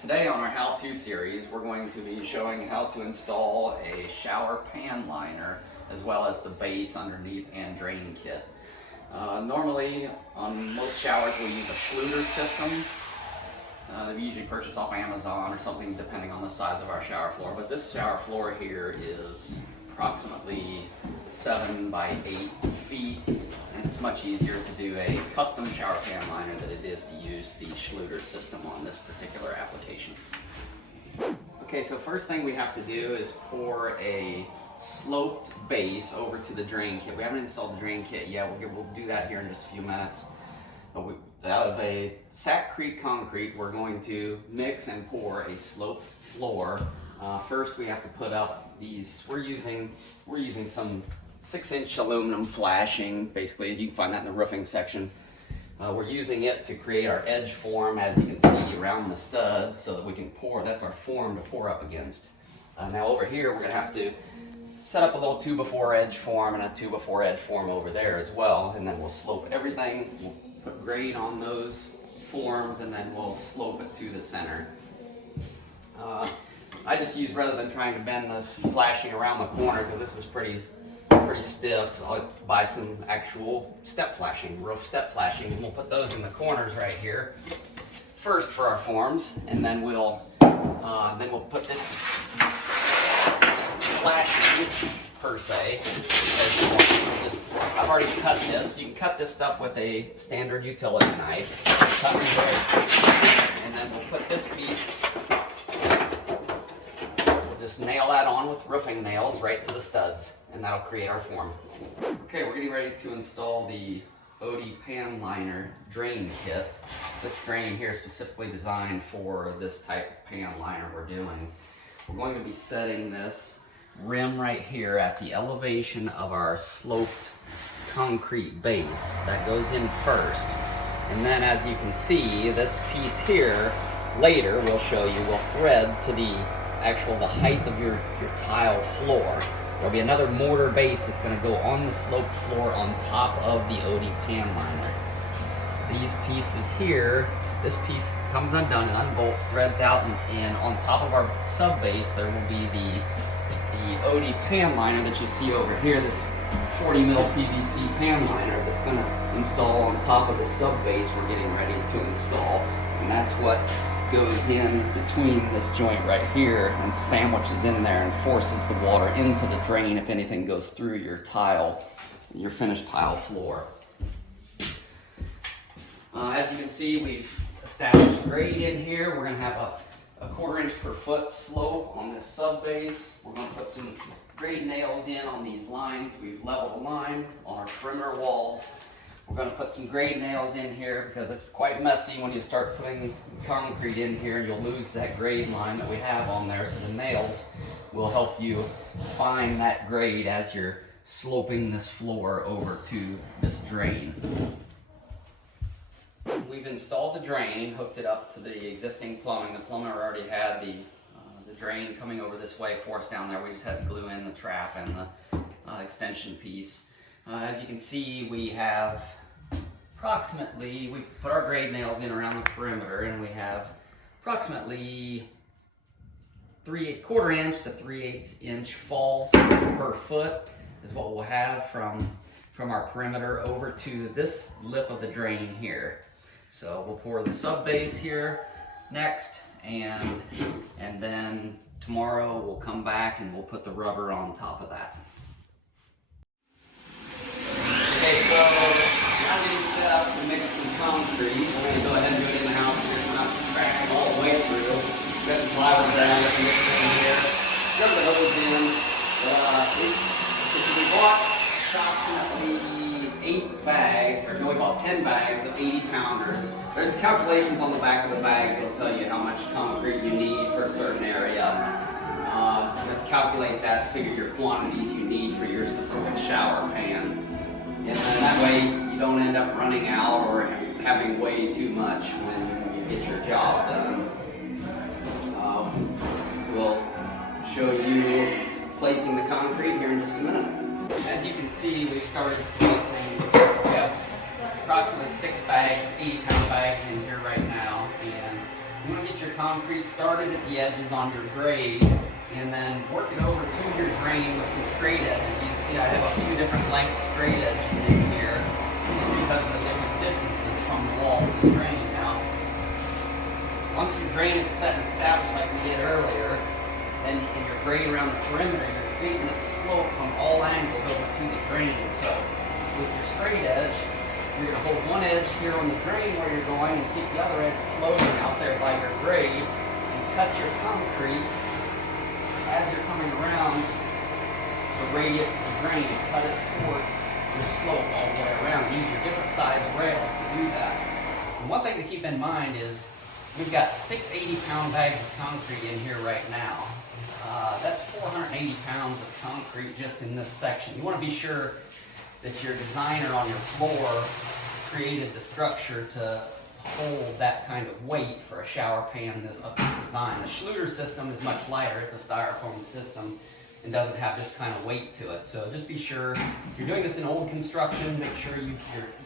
Today on our how-to series, we're going to be showing how to install a shower pan liner as well as the base underneath and drain kit. Normally, on most showers, we use a Schluter system. We usually purchase off Amazon or something depending on the size of our shower floor, but this shower floor here is approximately 7 by 8 feet, and it's much easier to do a custom shower pan liner than it is to use the Schluter system on this particular application. Okay, so first thing we have to do is pour a sloped base over to the drain kit. We haven't installed the drain kit yet. We'll do that here in just a few minutes. But out of a Sackcrete concrete, we're going to mix and pour a sloped floor. First, we have to put up these. We're using some 6-inch aluminum flashing. Basically, you can find that in the roofing section. We're using it to create our edge form, as you can see, around the studs, so that we can pour. That's our form to pour up against. Now over here, we're going to have to set up a little 2x4 edge form and a 2x4 edge form over there as well, and then we'll slope everything. We'll put grade on those forms, and then we'll slope it to the center. I just use, rather than trying to bend the flashing around the corner, because this is pretty stiff, I'll buy some actual step flashing, roof step flashing, and we'll put those in the corners right here first for our forms, and then we'll put this flashing per se. I've already cut this. You can cut this stuff with a standard utility knife. Cut me there. And then we'll put this piece. We'll just nail that on with roofing nails right to the studs, and that'll create our form. Okay, we're getting ready to install the OD pan liner drain kit. This drain here is specifically designed for this type of pan liner we're doing. We're going to be setting this rim right here at the elevation of our sloped concrete base. That goes in first, and then as you can see, this piece here later we'll show you will thread to the height of your tile floor. There'll be another mortar base that's going to go on the sloped floor on top of the OD pan liner. These pieces here, this piece comes undone and unbolts, threads out, and on top of our sub base there will be the OD pan liner that you see over here, this 40 mil PVC pan liner that's going to install on top of the sub base we're getting ready to install, and that's what goes in between this joint right here and sandwiches in there and forces the water into the drain if anything goes through your tile, your finished tile floor. As you can see, we've established grade in here. We're going to have a 1/4 inch per foot slope on this sub base. We're going to put some grade nails in on these lines. We've leveled a line on our perimeter walls. We're going to put some grade nails in here because it's quite messy when you start putting concrete in here, and you'll lose that grade line that we have on there. So the nails will help you find that grade as you're sloping this floor over to this drain. We've installed the drain, hooked it up to the existing plumbing. The plumber already had the drain coming over this way for us down there. We just had to glue in the trap and the extension piece. As you can see, we have we've put our grade nails in around the perimeter, and we have approximately 1/4 inch to 3/8 inch fall per foot is what we'll have from our perimeter over to this lip of the drain here. So we'll pour the sub base here next, and then tomorrow we'll come back and we'll put the rubber on top of that. Okay, so now that it's set up to mix some concrete, we're going to go ahead and do it in the house here. We're not cracking all the way through. We've got the plywood down, let's mix it in here. Rub the hose in. We bought approximately 8 bags, or no, we bought 10 bags of 80 pounders. There's calculations on the back of the bags that'll tell you how much concrete you need for a certain area. You have to calculate that to figure your quantities you need for your specific shower pan. And then that way you don't end up running out or having way too much when you get your job done. We'll show you placing the concrete here in just a minute. As you can see, we've started placing, we have approximately 6 bags, 80-pound bags in here right now, and you want to get your concrete started at the edges on your grade, and then work it over to your drain with some straight edges. You can see I have a few different length straight edges in here, just because of the different distances from the wall to the drain. Now, once your drain is set and established like we did earlier, then in your grade around the perimeter, you're creating a slope from all angles over to the drain. So with your straight edge, you're going to hold one edge here on the drain where you're going and keep the other edge floating out there by your grade, and cut your concrete as you're coming around the radius of the drain. Cut it towards your slope all the way around. Use your different size rails to do that. And one thing to keep in mind is we've got 6 80-pound bags of concrete in here right now. That's 480 pounds of concrete just in this section. You want to be sure that your designer on your floor created the structure to hold that kind of weight for a shower pan of this design. The Schluter system is much lighter. It's a styrofoam system and doesn't have this kind of weight to it. So just be sure, if you're doing this in old construction, make sure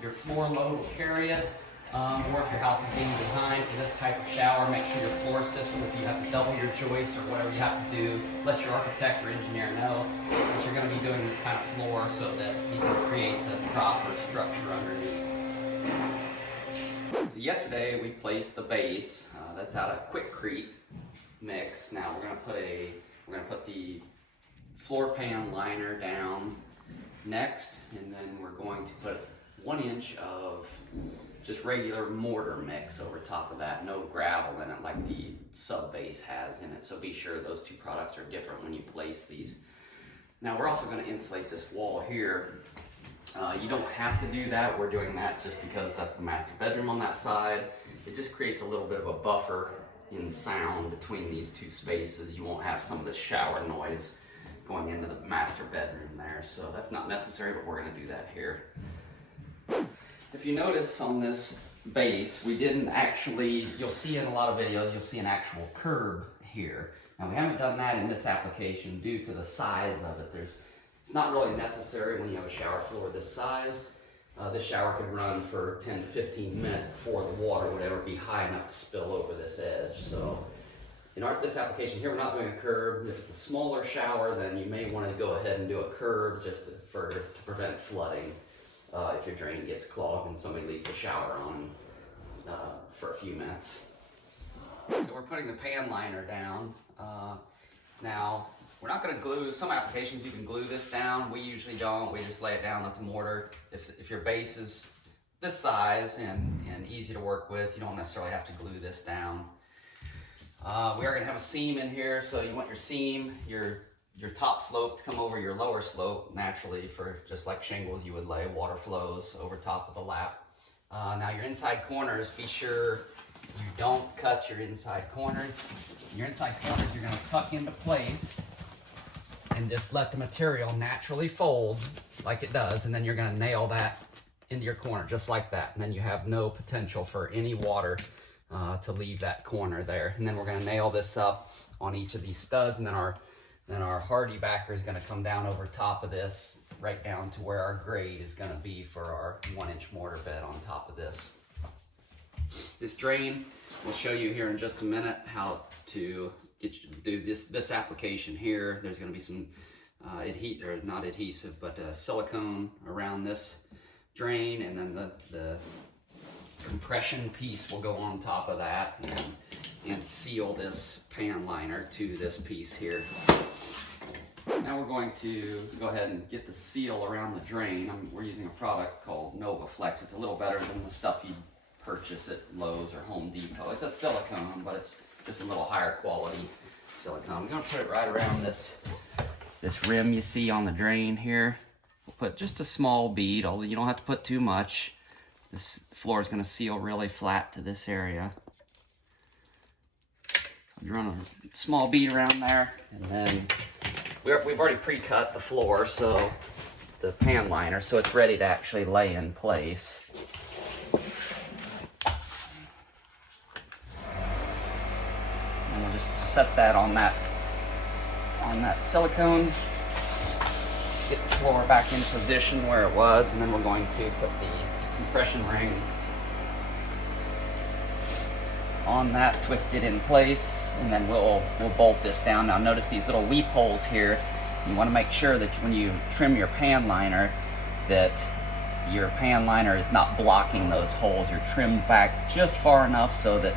your floor load will carry it. Or if your house is being designed for this type of shower, make sure your floor system, if you have to double your joists or whatever you have to do, let your architect or engineer know that you're going to be doing this kind of floor so that you can create the proper structure underneath. Yesterday we placed the base. That's out of Quickcrete mix. Now we're going to put the floor pan liner down next, and then we're going to put 1 inch of just regular mortar mix over top of that. No gravel in it like the subbase has in it. So be sure those two products are different when you place these. Now we're also going to insulate this wall here. You don't have to do that. We're doing that just because that's the master bedroom on that side. It just creates a little bit of a buffer in sound between these two spaces. You won't have some of the shower noise going into the master bedroom there. So that's not necessary, but we're going to do that here. If you notice on this base, we didn't actually, you'll see in a lot of videos, you'll see an actual curb here. Now we haven't done that in this application due to the size of it. It's not really necessary when you have a shower floor this size. This shower could run for 10 to 15 minutes before the water would ever be high enough to spill over this edge. So in this application here, we're not doing a curb. If it's a smaller shower, then you may want to go ahead and do a curb just to prevent flooding. If your drain gets clogged and somebody leaves the shower on for a few minutes. So we're putting the pan liner down. Now, we're not going to glue. Some applications you can glue this down. We usually don't. We just lay it down with the mortar. If your base is this size and easy to work with, you don't necessarily have to glue this down. We are going to have a seam in here, so you want your seam, your top slope to come over your lower slope naturally, for just like shingles you would lay. Water flows over top of the lap. Now your inside corners, be sure you don't cut your inside corners. Your inside corners you're going to tuck into place and just let the material naturally fold like it does, and then you're going to nail that into your corner just like that, and then you have no potential for any water to leave that corner there. And then we're going to nail this up on each of these studs, and then our hardy backer is going to come down over top of this, right down to where our grade is going to be for our 1 inch mortar bed on top of this. This drain, we'll show you here in just a minute how to do this application here. There's going to be some not adhesive, but silicone around this drain, and then the compression piece will go on top of that and seal this pan liner to this piece here. Now we're going to go ahead and get the seal around the drain. We're using a product called NovaFlex. It's a little better than the stuff you purchase at Lowe's or Home Depot. It's a silicone, but it's just a little higher quality silicone. I'm going to put it right around this rim you see on the drain here. We'll put just a small bead, although you don't have to put too much. This floor is going to seal really flat to this area. So I'm run a small bead around there, and then we've already pre-cut the floor, so the pan liner, so it's ready to actually lay in place. And we'll just set that on that silicone. Get the floor back in position where it was, and then we're going to put the compression ring on that, twist it in place, and then we'll bolt this down. Now notice these little weep holes here. You want to make sure that when you trim your pan liner, that your pan liner is not blocking those holes. You're trimmed back just far enough so that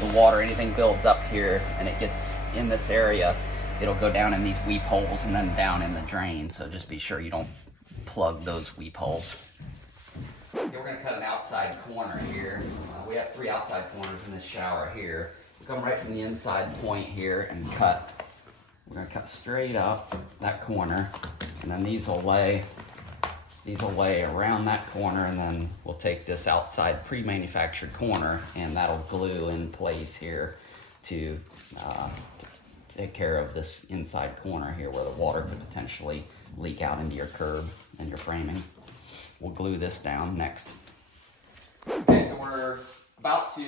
the water, anything builds up here and it gets in this area, it'll go down in these weep holes and then down in the drain. So just be sure you don't plug those weep holes. Okay, we're going to cut an outside corner here. We have 3 outside corners in this shower here. We come right from the inside point here and cut. We're going to cut straight up that corner, and then these will lay around that corner, and then we'll take this outside pre-manufactured corner and that'll glue in place here to take care of this inside corner here where the water could potentially leak out into your curb and your framing. We'll glue this down next. Okay, so we're about to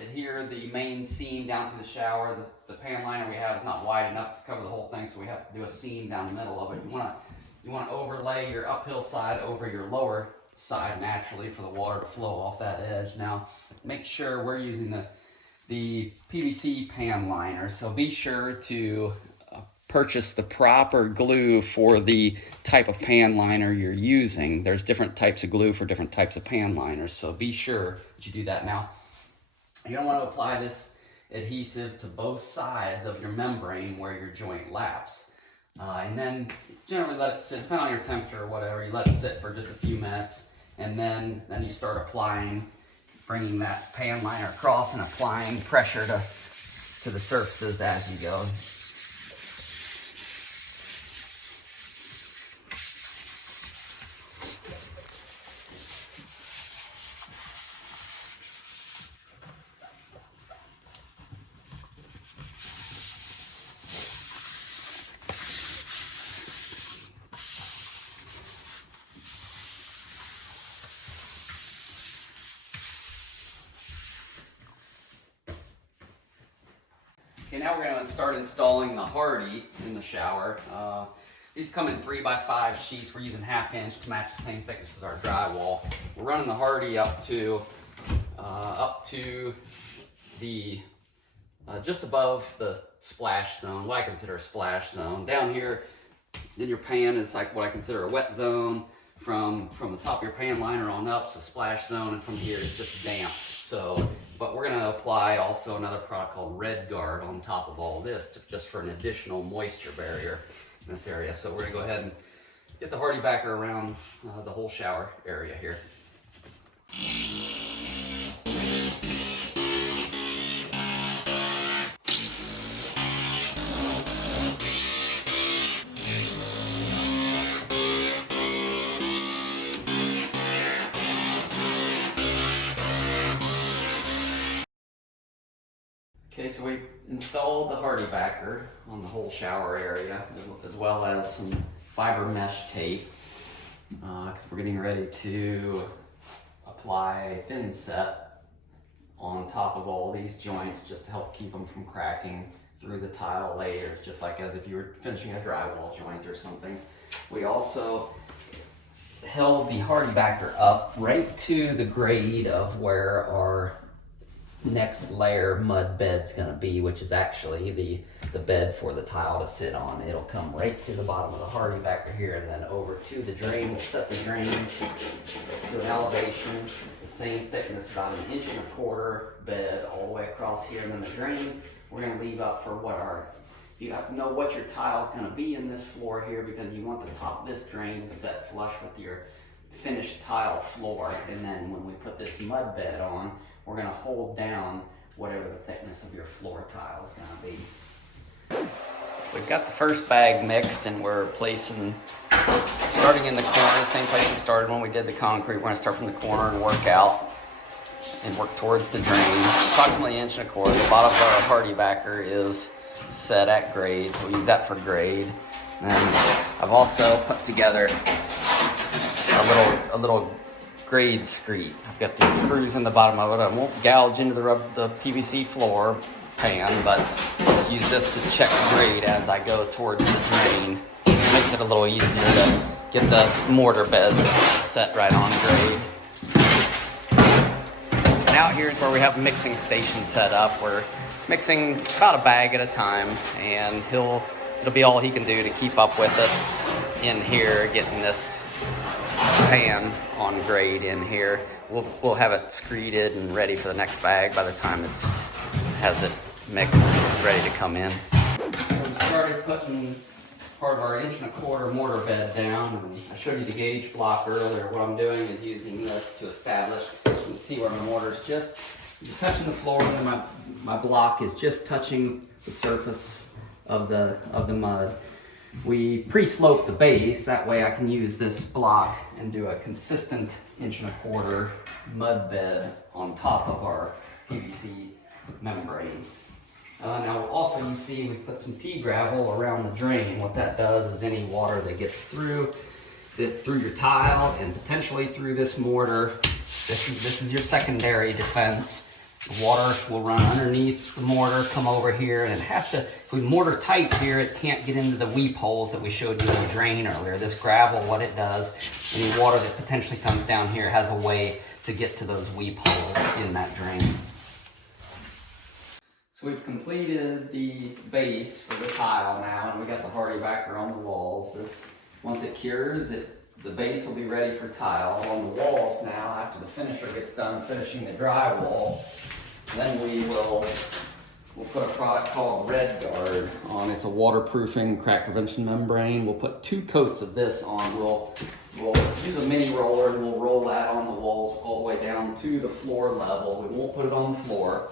adhere the main seam down through the shower. The pan liner we have is not wide enough to cover the whole thing, so we have to do a seam down the middle of it. You want to overlay your uphill side over your lower side naturally for the water to flow off that edge. Now, make sure we're using the PVC pan liner, so be sure to purchase the proper glue for the type of pan liner you're using. There's different types of glue for different types of pan liners, so be sure that you do that. Now, you don't want to apply this adhesive to both sides of your membrane where your joint laps. And then generally let it sit, depending on your temperature or whatever, you let it sit for just a few minutes, and then you start applying, bringing that pan liner across and applying pressure to the surfaces as you go. Okay, now we're going to start installing the hardy in the shower. These come in 3x5 sheets. We're using 1/2 inch to match the same thickness as our drywall. We're running the hardy up to the just above the splash zone, what I consider a splash zone. Down here in your pan is like what I consider a wet zone. From the top of your pan liner on up, it's a splash zone, and from here is just damp. So, but we're going to apply also another product called Red Guard on top of all this, just for an additional moisture barrier in this area. So we're going to go ahead and get the hardy backer around the whole shower area here. Okay, so we installed the hardy backer on the whole shower area, as well as some fiber mesh tape, because we're getting ready to apply thin set on top of all these joints just to help keep them from cracking through the tile layers, just like as if you were finishing a drywall joint or something. We also held the hardy backer up right to the grade of where our next layer mud bed's going to be, which is actually the bed for the tile to sit on. It'll come right to the bottom of the hardy backer here, and then over to the drain. We'll set the drain to an elevation the same thickness, about 1.25 inch bed all the way across here, and then the drain we're going to leave up for you have to know what your tile is going to be in this floor here, because you want the top of this drain set flush with your finished tile floor. And then when we put this mud bed on, we're going to hold down whatever the thickness of your floor tile is going to be. We've got the first bag mixed, and we're starting in the corner, the same place we started when we did the concrete. We're going to start from the corner and work out and work towards the drain. Approximately 1.25 inches. The bottom of our hardy backer is set at grade, so we use that for grade. And I've also put together a little grade screed. I've got these screws in the bottom of it. I won't gouge into the PVC floor pan, but just use this to check the grade as I go towards the drain. It makes it a little easier to get the mortar bed set right on grade. out here is where we have a mixing station set up. We're mixing about a bag at a time, and it'll be all he can do to keep up with us in here, getting this pan on grade in here. We'll have it screeded and ready for the next bag by the time it has it mixed and ready to come in. So we started putting part of our 1¼ inch mortar bed down, and I showed you the gauge block earlier. What I'm doing is using this to establish. You can see where my mortar is just touching the floor, and my block is just touching the surface of the mud. We pre-slope the base, that way I can use this block and do a consistent 1¼ inch mud bed on top of our PVC membrane. Now also you see we put some pea gravel around the drain. What that does is any water that gets through your tile and potentially through this mortar, this is your secondary defense. The water will run underneath the mortar, come over here, and it has to, if we mortar tight here, it can't get into the weep holes that we showed you in the drain earlier. This gravel, what it does, any water that potentially comes down here has a way to get to those weep holes in that drain. So we've completed the base for the tile now, and we got the hardy backer on the walls. Once it cures, the base will be ready for tile. On the walls now, after the finisher gets done finishing the drywall, then we'll put a product called Red Guard on. It's a waterproofing crack prevention membrane. We'll put 2 coats of this on. We'll use a mini roller and we'll roll that on the walls all the way down to the floor level. We won't put it on the floor,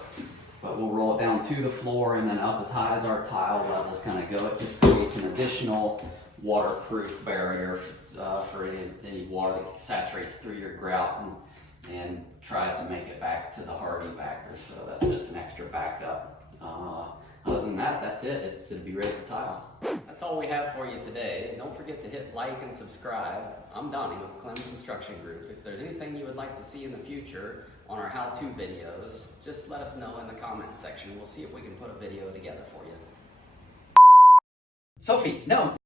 but we'll roll it down to the floor and then up as high as our tile levels kind of go. It just creates an additional waterproof barrier for any water that saturates through your grout and tries to make it back to the hardy backer. So that's just an extra backup. Other than that, that's it. It's to be ready for tile. That's all we have for you today. Don't forget to hit like and subscribe. I'm Donnie with Clem Construction Group. If there's anything you would like to see in the future on our how-to videos, just let us know in the comments section. We'll see if we can put a video together for you. Sophie, no.